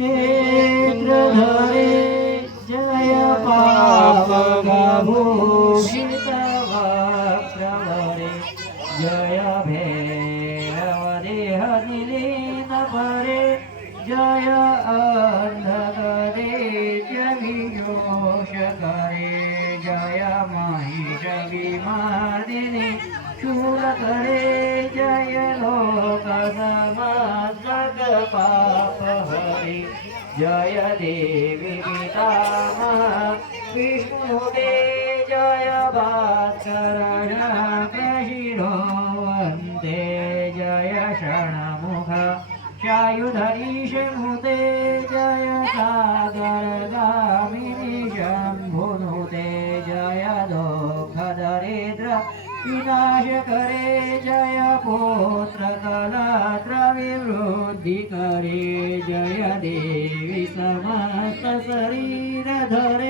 नेत्रधरे जय पावकभूषित वक्त्रवरे जय भैरवदेह निलीन परे जय अंधकरे विजोषकरे जय महिषविमर्दिनि शूलकरे जय लोकसमस्तक पापहरे जय देवी पितामह विष्णुदे जय भास्कर प्रशिरो वन्दे जय षण्मुख चायुधरीश मुते जय सागरगामिनि शम्भुनुते जय दुःखदरिद्र विनाशकरे जय पुत्रकलत्र विवृद्धिकरे जय देवी समस्त शरीरधरे